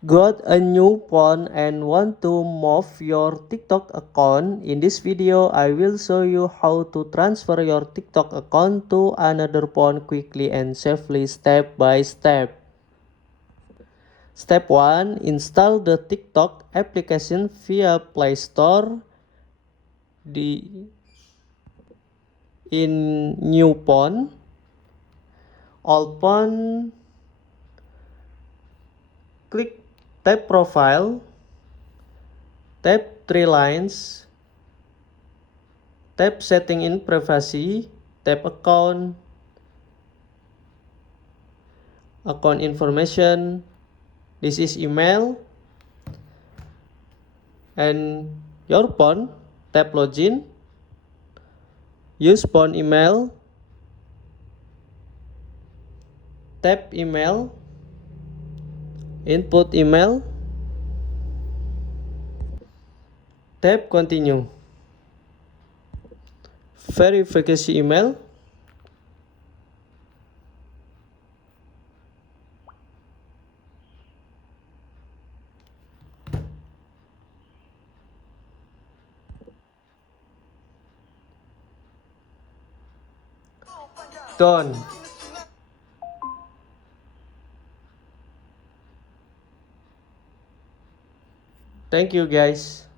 Got a new phone and want to move your TikTok account? In this video, I will show you how to transfer your TikTok account to another phone quickly and safely step by step. Step 1. Install the TikTok application via Play Store. In new phone, open, click tap profile, tap three lines, tap setting in privacy, tap account information. This is email and your phone. Tap login, use phone email, tap email, input email, tap continue, verification email, done. Thank you guys.